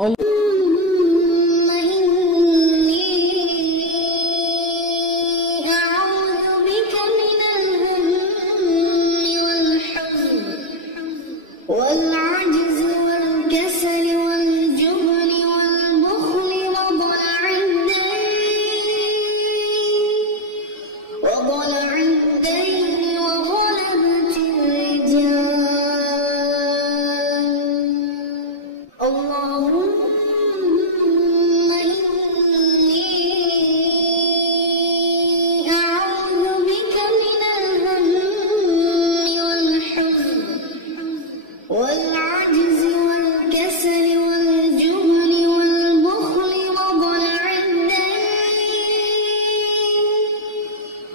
اللهم إني أعوذ بك من الهم والحزن والعجز والكسل والجبن والبخل وضلع الدين وغلبة الرجال. اللهم إني أعوذ بك من الهم والحزن والعجز والكسل والجبن والبخل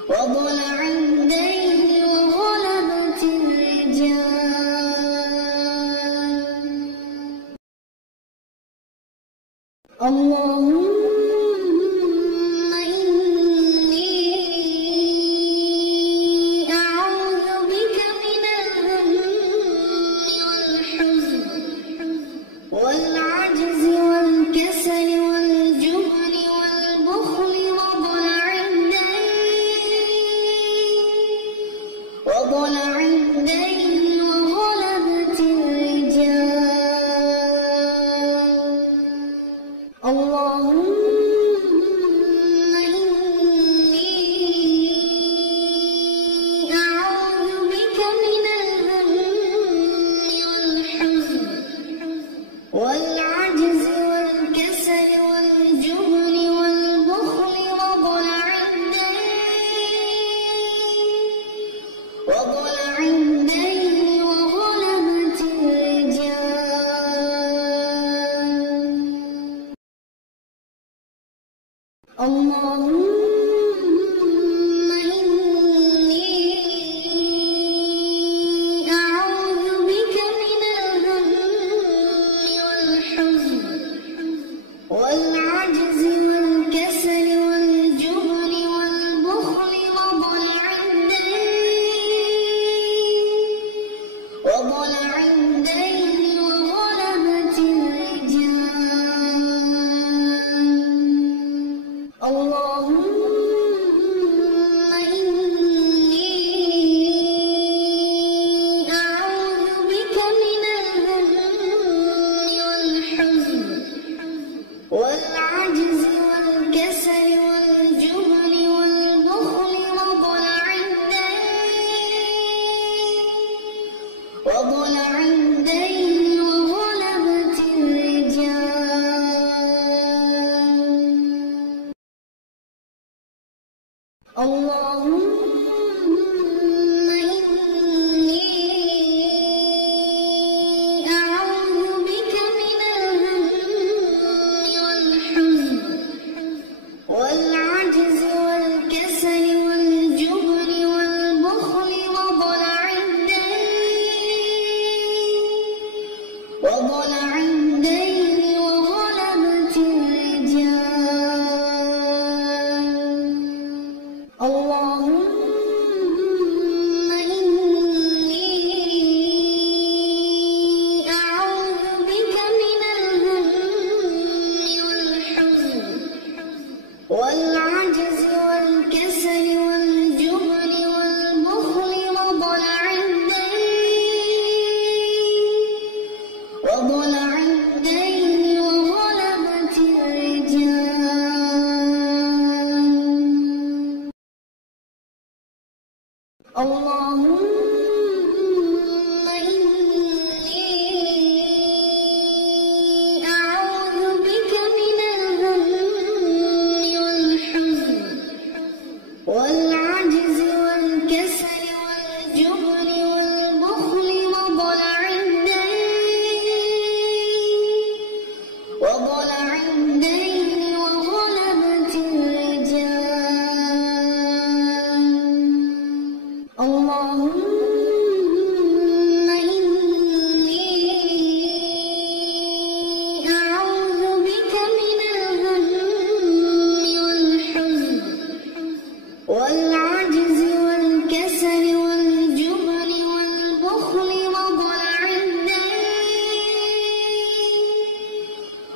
وضلع الدين وغلبة الرجال. اللهم إني أعوذ بك من الهم والحزن والعجز والكسل والجبن والبخل وضلع الدين وغلبة الرجال. اللهم إني أعوذ بك من الهم والحزن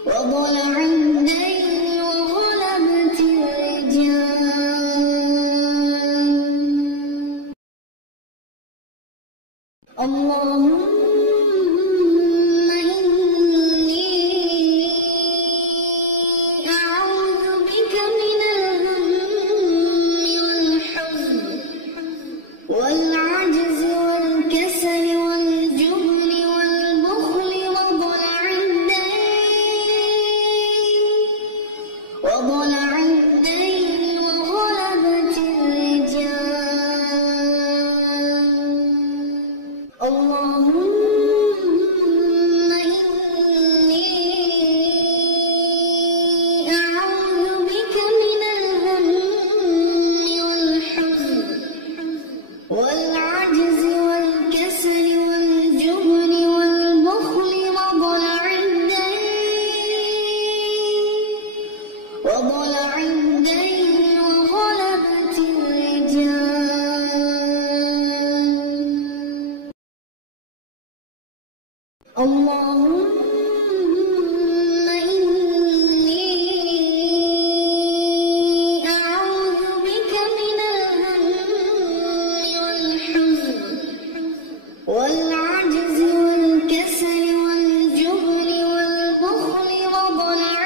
وضلع الدين وغلبة الرجال. اللهم إني أعوذ بك من الهم والحزن والعجز والكسل والجبن والبخل وضلع الدين وغلبة الرجال. اللهم إني أعوذ بك من الهم والحزن والعجز والكسل والجبن والبخل وضلع الدين وغلبة الرجال. اللهم إني أعوذ بك من الهم والحزن والعجز والكسل والجبن والبخل وضلع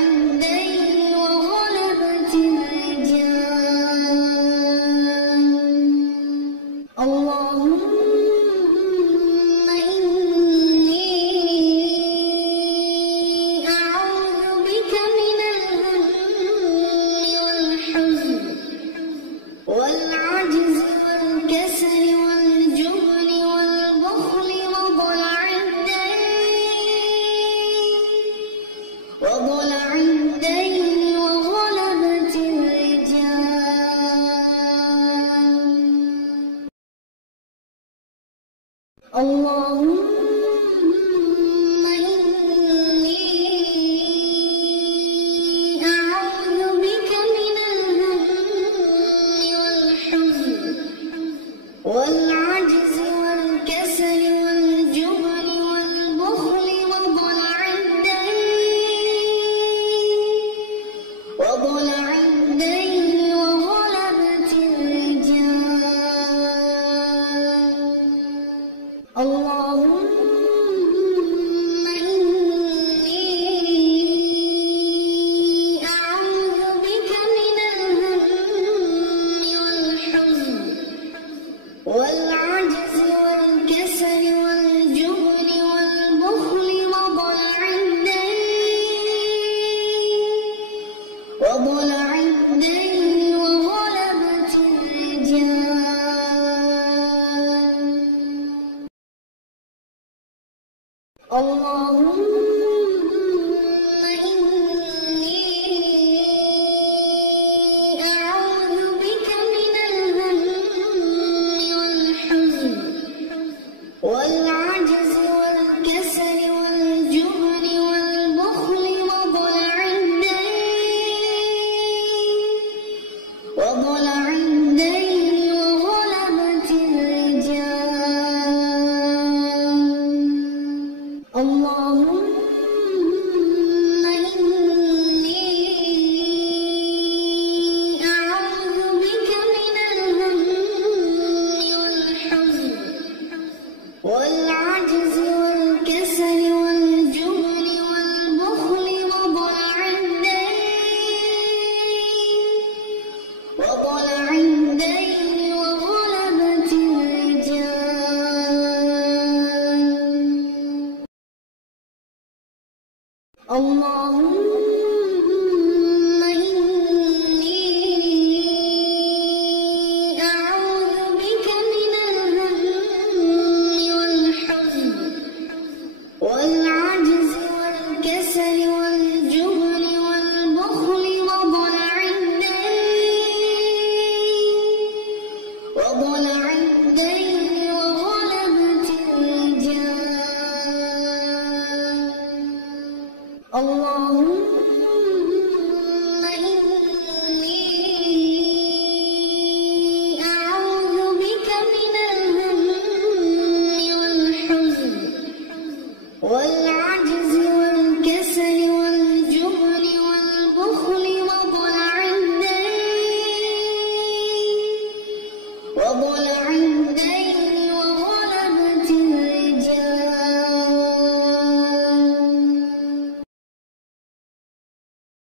الدين وغلبة الرجال. اللهم إني أعوذ بك من الهم والحزن والعجز والكسل والجبن والبخل وضلع الدين وغلبة الرجال. اللهم إني أعوذ بك من الهم والحزن والعجز والكسل والجبن والبخل وضلع الدين وغلبة الرجال. اللهم إني أعوذ بك من الهم والحزن والعجز والكسل والجبن والبخل وضلع الدين وغلبة الرجال. اللهم إني أعوذ بك من الهم والحزن والعجز والكسل والجبن والبخل وضلع الدين وغلبة الرجال. اللهم إني أعوذ بك من الهم والحزن والعجز والكسل والجبن والبخل وضلع الدين وغلبة الرجال. اللهم